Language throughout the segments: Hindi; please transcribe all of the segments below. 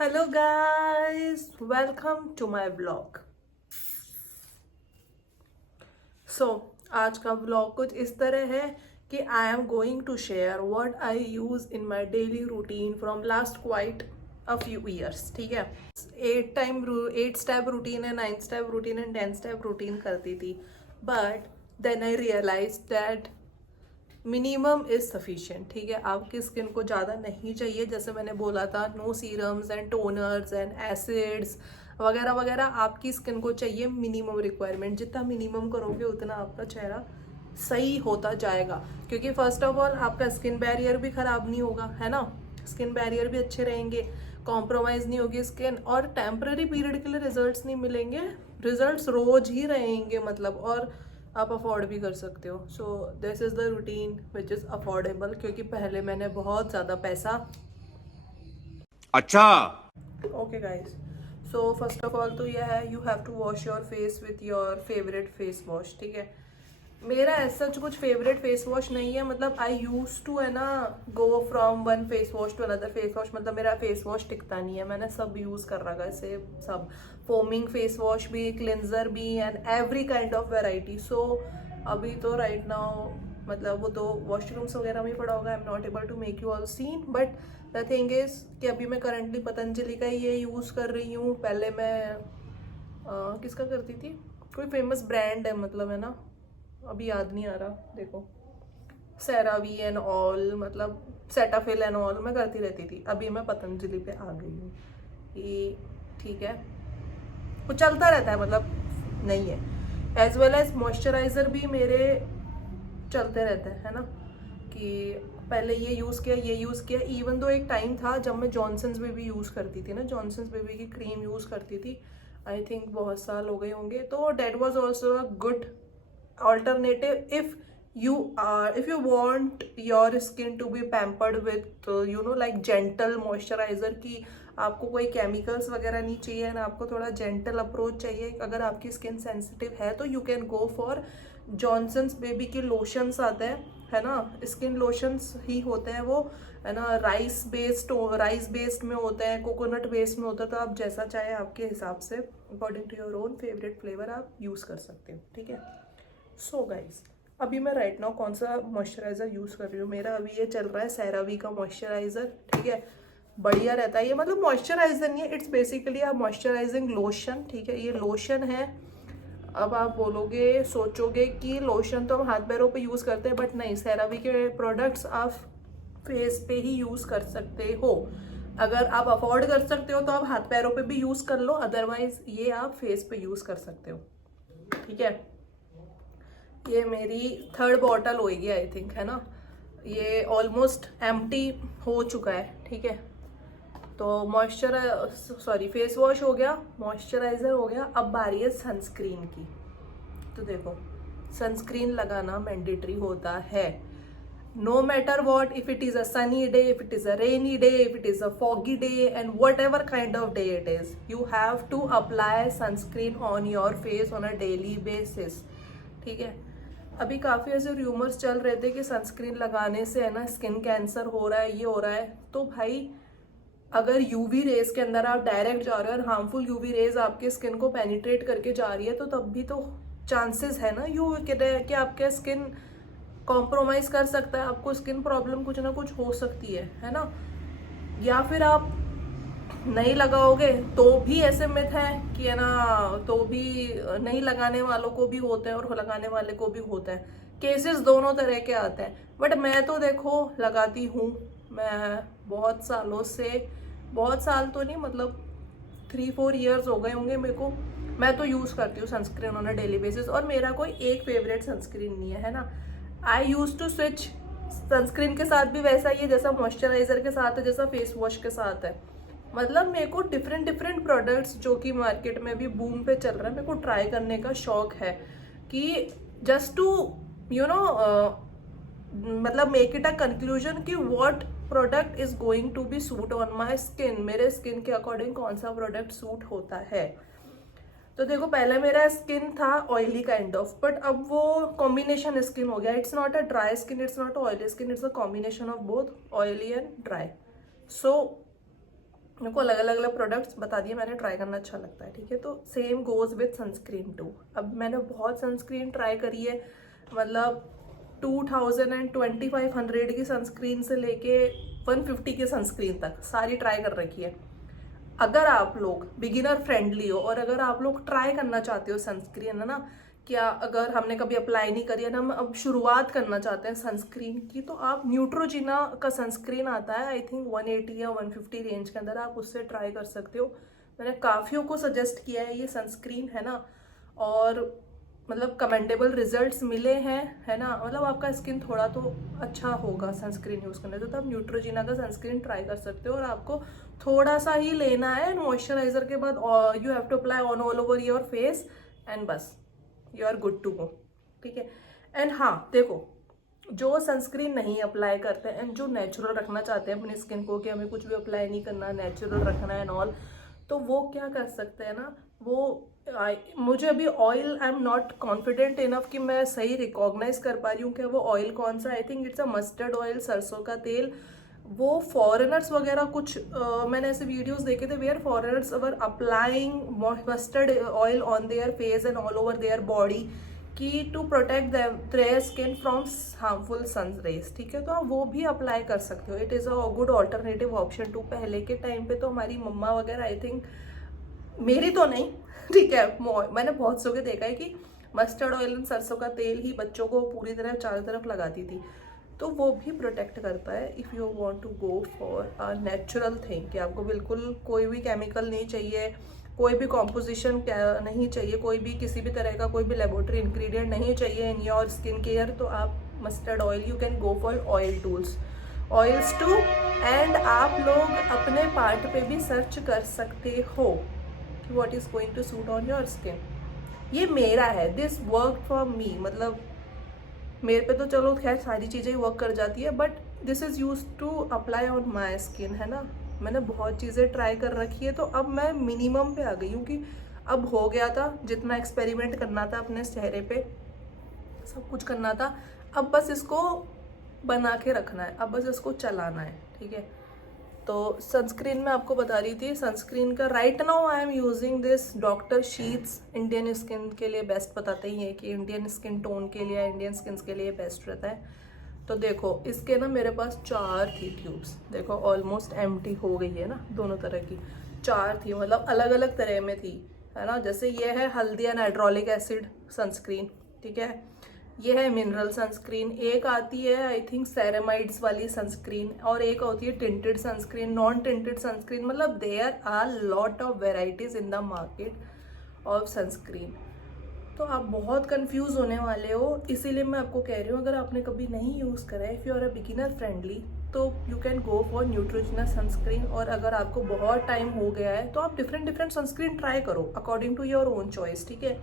Hello guys, welcome to my vlog. So आज का व्लॉग कुछ इस तरह है कि I am going to share what I use in my daily routine from last quite a few years. ठीक है, 8 स्टेप रूटीन है, 9 स्टेप रूटीन है, 10 स्टेप रूटीन करती थी, but then I realize that minimum is sufficient. ठीक है, आपकी स्किन को ज़्यादा नहीं चाहिए। जैसे मैंने बोला था, no serums and toners and acids वगैरह वगैरह। आपकी स्किन को चाहिए मिनिमम रिक्वायरमेंट। जितना मिनिमम करोगे उतना आपका चेहरा सही होता जाएगा, क्योंकि फर्स्ट ऑफ ऑल आपका स्किन बैरियर भी ख़राब नहीं होगा, है ना। स्किन बैरियर भी अच्छे रहेंगे, कॉम्प्रोमाइज़ नहीं होगी स्किन, और टेम्पररी पीरियड के लिए रिजल्ट्स नहीं मिलेंगे, रिजल्ट्स रोज ही रहेंगे मतलब, और आप अफोर्ड भी कर सकते हो। So this is the routine which is affordable, क्योंकि पहले मैंने बहुत ज़्यादा पैसा। अच्छा। Okay guys, so first of all तो यह है, you have to wash your face with your favourite face wash. ठीक है, मेरा ऐसा कुछ फेवरेट फेस वॉश नहीं है। मतलब आई यूज टू, है ना, go from one face wash to another face wash. मतलब मेरा फेस वॉश टिकता नहीं है, मैंने सब यूज कर रखा है, से सब फोमिंग फेस वॉश भी, क्लिनजर भी, and every kind of variety. So अभी तो राइट नाउ मतलब वो तो वॉशरूम्स वगैरह में पड़ा होगा, I am not able to make you all seen, but the thing is कि अभी मैं करंटली पतंजलि का ये यूज़ कर रही हूँ। पहले मैं किसका करती थी, कोई फेमस ब्रांड है मतलब, है ना, अभी याद नहीं आ रहा। देखो, सेरावी एंड ऑल, मतलब सेटाफिल एंड ऑल मैं करती रहती थी। अभी मैं पतंजलि पे आ गई हूँ। ये ठीक है, वो चलता रहता है, मतलब नहीं है। एज वेल एज मॉइस्चराइज़र भी मेरे चलते रहते हैं, है ना, कि पहले ये यूज़ किया, ये यूज़ किया। इवन दो एक टाइम था जब मैं जॉनसन्स बेबी यूज़ करती थी ना, जॉनसन्स बेबी की क्रीम यूज़ करती थी। आई थिंक बहुत साल हो गए होंगे। तो that was also a good alternative if you want your skin to be pampered with like gentle moisturizer, की आपको कोई केमिकल्स वगैरह नहीं चाहिए ना, आपको थोड़ा जेंटल अप्रोच चाहिए। अगर आपकी स्किन सेंसिटिव है तो you can go for Johnson's baby के लोशंस आते हैं, है ना, स्किन लोशंस ही होते हैं वो, है ना, राइस बेस्ड में होते हैं, कोकोनट बेस्ड में होता है। तो आप जैसा चाहे आपके हिसाब से, according to your own favourite flavour, आप यूज़ कर सकते हो। ठीक है, सो गाइज, अभी मैं राइट नाउ कौन सा मॉइस्चराइज़र यूज़ कर रही हूँ, मेरा अभी ये चल रहा है सेरावी का मॉइस्चराइज़र। ठीक है, बढ़िया रहता है ये, मतलब मॉइस्चराइज़र नहीं है, it's basically a moisturising lotion. ठीक है, ये लोशन है। अब आप बोलोगे, सोचोगे कि लोशन तो हम हाथ पैरों पे यूज़ करते हैं, बट नहीं, सेरावी के प्रोडक्ट्स आप फेस पे ही यूज़ कर सकते हो। अगर आप अफोर्ड कर सकते हो तो आप हाथ पैरों पे भी यूज़ कर लो, अदरवाइज ये आप फेस पे यूज़ कर सकते हो। ठीक है, ये मेरी थर्ड बॉटल होगी आई थिंक, है ना, ये ऑलमोस्ट एम्प्टी हो चुका है। ठीक है, तो फेस वॉश हो गया, मॉइस्चराइज़र हो गया, अब बारी है सनस्क्रीन की। तो देखो, सनस्क्रीन लगाना मैंडेटरी होता है, no matter what, if it is a sunny day, if it is a rainy day, if it is a foggy day, and whatever kind of day it is, you have to apply sunscreen on your face on a daily basis. ठीक है, अभी काफ़ी ऐसे र्यूमर्स चल रहे थे कि सनस्क्रीन लगाने से, है ना, स्किन कैंसर हो रहा है, ये हो रहा है। तो भाई, अगर यूवी रेज के अंदर आप डायरेक्ट जा रहे हो और हार्मफुल यूवी रेज आपके स्किन को पेनिट्रेट करके जा रही है, तो तब भी तो चांसेस है ना कि आपके स्किन कॉम्प्रोमाइज कर सकता है, आपको स्किन प्रॉब्लम कुछ ना कुछ हो सकती है ना। या फिर आप नहीं लगाओगे तो भी ऐसे मिथ है कि, है ना, तो भी नहीं लगाने वालों को भी होता है और लगाने वाले को भी होता है। केसेस दोनों तरह के आते हैं, बट मैं तो देखो लगाती हूँ। मैं बहुत सालों से, बहुत साल तो नहीं, मतलब 3-4 ईयर्स हो गए होंगे मेरे को, मैं तो यूज़ करती हूँ sunscreen on a daily basis. और मेरा कोई एक फेवरेट सनस्क्रीन नहीं है ना, आई यूज टू स्विच। सनस्क्रीन के साथ भी वैसा ही है जैसा मॉइस्चराइजर के साथ है, जैसा फेस वॉश के साथ है। मतलब मेरे को डिफरेंट डिफरेंट प्रोडक्ट्स जो कि मार्केट में भी बूम पे चल रहा है, मेरे को ट्राई करने का शौक है, कि जस्ट टू यू नो मतलब मेक इट अ कंक्लूजन कि what product is going to be suit on my skin, मेरे स्किन के अकॉर्डिंग कौन सा प्रोडक्ट सूट होता है। तो देखो, पहले मेरा स्किन था ऑयली काइंड ऑफ, बट अब वो कॉम्बिनेशन स्किन हो गया। It's not a dry skin, it's not oily skin, it's a combination of both oily and dry. So मेरे को अलग अलग प्रोडक्ट्स बता दिए मैंने, ट्राई करना अच्छा लगता है, ठीक है। तो same goes with sunscreen too. अब मैंने बहुत सनस्क्रीन ट्राई करी है, मतलब 2000 एंड 2500 की सनस्क्रीन से लेके 150 की सनस्क्रीन तक सारी ट्राई कर रखी है। अगर आप लोग बिगिनर फ्रेंडली हो और अगर आप लोग ट्राई करना चाहते हो सनस्क्रीन, है ना, क्या अगर हमने कभी अप्लाई नहीं करी है ना, हम अब शुरुआत करना चाहते हैं सनस्क्रीन की, तो आप न्यूट्रोजिना का सनस्क्रीन आता है, आई थिंक 180 या 150 रेंज के अंदर, आप उससे ट्राई कर सकते हो। मैंने काफ़ियों को सजेस्ट किया है ये सनस्क्रीन, है ना, और मतलब कमेंडेबल रिजल्ट्स मिले हैं, है ना। मतलब आपका स्किन थोड़ा तो अच्छा होगा सनस्क्रीन यूज़ करने से, तो आप न्यूट्रोजिना का सनस्क्रीन ट्राई कर सकते हो। और आपको थोड़ा सा ही लेना है मॉइस्चराइजर के बाद, you have to apply on all over your face and बस you are good to go, ठीक है। एंड हाँ देखो, जो सनस्क्रीन नहीं अप्लाई करते हैं एंड जो नेचुरल रखना चाहते हैं अपनी स्किन को, कि हमें कुछ भी अप्लाई नहीं करना, नेचुरल रखना है एंड ऑल, तो वो क्या कर सकते हैं ना, वो मुझे अभी oil I am not confident enough कि मैं सही रिकॉग्नाइज कर पा रही हूँ कि वो ऑयल कौन सा। I think it's a mustard oil, सरसों का तेल। वो फॉरेनर्स वगैरह कुछ मैंने ऐसे वीडियोस देखे थे where foreigners were applying mustard oil on their face and all over their body की to protect their skin from harmful sun rays, ठीक है। तो आप वो भी अप्लाई कर सकते हो। It is a good alternative option too. पहले के टाइम पे तो हमारी मम्मा वगैरह, आई थिंक, मेरी तो नहीं, ठीक है, मैंने बहुत सौ के देखा है कि मस्टर्ड ऑयल एंड सरसों का तेल ही बच्चों को पूरी तरह चारों तरफ लगाती थी, तो वो भी प्रोटेक्ट करता है। If you want to go for a natural thing, कि आपको बिल्कुल कोई भी केमिकल नहीं चाहिए, कोई भी कॉम्पोजिशन नहीं चाहिए, कोई भी किसी भी तरह का कोई भी लेबोरेटरी इंग्रेडिएंट नहीं चाहिए इन योर स्किन केयर, तो आप mustard oil, you can go for oils too. And आप लोग अपने पार्ट पे भी सर्च कर सकते हो कि what is going to suit on your skin. ये मेरा है, दिस वर्क फॉर मी, मतलब मेरे पे तो चलो खैर सारी चीज़ें ही वर्क कर जाती है, but this is use to apply on my skin, है ना। मैंने बहुत चीज़ें ट्राई कर रखी है, तो अब मैं मिनिमम पे आ गई हूँ कि अब हो गया था जितना एक्सपेरिमेंट करना था अपने चेहरे पे, सब कुछ करना था, अब बस इसको बना के रखना है, अब बस इसको चलाना है, ठीक है। तो सनस्क्रीन में आपको बता रही थी, सनस्क्रीन का right now I am using this doctor sheets. Indian skin के लिए बेस्ट बताते ही है कि इंडियन स्किन टोन के लिए, इंडियन स्किन के लिए बेस्ट रहता है। तो देखो इसके ना मेरे पास 4 थी ट्यूब्स, देखो ऑलमोस्ट एम्प्टी हो गई है ना, दोनों तरह की 4 थी, मतलब अलग अलग तरह में थी, है ना। जैसे ये है हल्दिया नाइट्रोलिक एसिड सनस्क्रीन, ठीक है। ये है मिनरल सनस्क्रीन, एक आती है आई थिंक सेरेमाइड्स वाली सनस्क्रीन, और एक होती है tinted sunscreen, non tinted sunscreen, मतलब there are lot of varieties in the market of sunscreen. तो आप बहुत कंफ्यूज होने वाले हो, इसीलिए मैं आपको कह रही हूँ अगर आपने कभी नहीं यूज़ करा है, if you are a beginner friendly, तो you can go for Neutrogena sunscreen. और अगर आपको बहुत टाइम हो गया है तो आप डिफरेंट सनस्क्रीन ट्राई करो according to your own choice, ठीक है।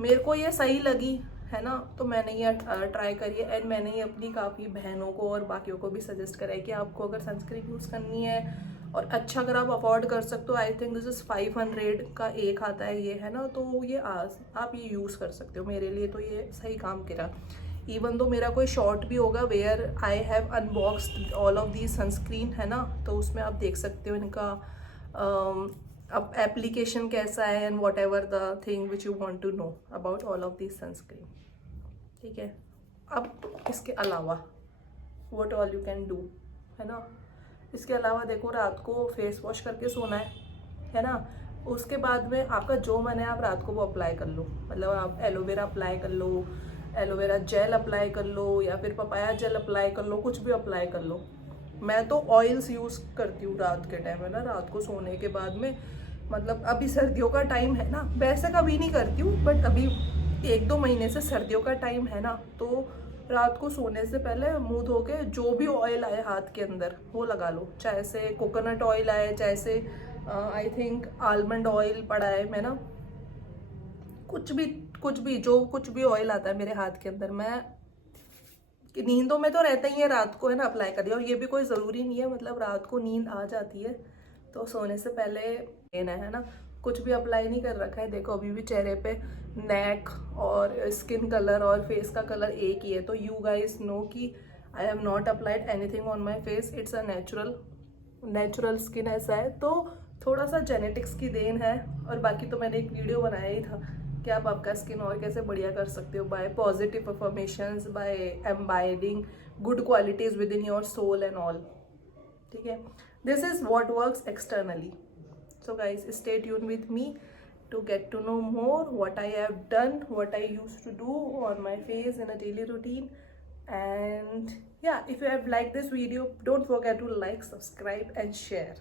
मेरे को ये सही लगी, है ना, तो मैंने ये ट्राई करी है। एंड मैंने ये अपनी काफ़ी बहनों को और बाकियों को भी सजेस्ट करा है कि आपको अगर सनस्क्रीन यूज़ करनी है और अच्छा अगर आप अफोर्ड कर सकते हो, आई थिंक दिस इज़ 500 का एक आता है ये, है ना, तो ये आप ये यूज़ कर सकते हो। मेरे लिए तो ये सही काम करा। इवन तो मेरा कोई शॉर्ट भी होगा where I have unboxed all of the sunscreen, है ना, तो उसमें आप देख सकते हो इनका अब एप्लीकेशन कैसा है and whatever the thing which you want to know about all of this sunscreen, ठीक है। अब इसके अलावा what all you can do, है ना, इसके अलावा देखो रात को फेस वॉश करके सोना है ना। उसके बाद में आपका जो मन है आप रात को वो अप्लाई कर लो, मतलब आप एलोवेरा अप्लाई कर लो, एलोवेरा जेल अप्लाई कर लो, या फिर पपाया जेल अप्लाई कर लो, कुछ भी अप्लाई कर लो। मैं तो ऑयल्स यूज़ करती हूँ रात के टाइम, है ना, रात को सोने के बाद में। मतलब अभी सर्दियों का टाइम है ना, वैसे कभी नहीं करती हूँ, बट अभी 1-2 महीने से सर्दियों का टाइम है ना, तो रात को सोने से पहले मुंह धो के जो भी ऑयल आए हाथ के अंदर वो लगा लो, चाहे से कोकोनट ऑयल आए, चाहे से आई थिंक आलमंड ऑयल पड़ा है, मैं ना कुछ भी जो कुछ भी ऑयल आता है मेरे हाथ के अंदर, मैं नींदों में तो रहता ही है रात को, है ना, अप्लाई कर दिया। और ये भी कोई ज़रूरी नहीं है, मतलब रात को नींद आ जाती है तो सोने से पहले लेना है ना। कुछ भी अप्लाई नहीं कर रखा है, देखो अभी भी चेहरे पे नेक और स्किन कलर और फेस का कलर एक ही है, तो यू गाइस नो कि I have not applied anything on my face, it's a natural natural skin ऐसा है, तो थोड़ा सा जेनेटिक्स की देन है। और बाकी तो मैंने एक वीडियो बनाया ही था कि आप आपका स्किन और कैसे बढ़िया कर सकते हो by positive affirmations, by imbibing good qualities within your soul and all. ठीक है, this is what works externally. So guys, stay tuned with me to get to know more what I have done, what I used to do on my face in a daily routine. And yeah, if you have liked this video, don't forget to like, subscribe and share.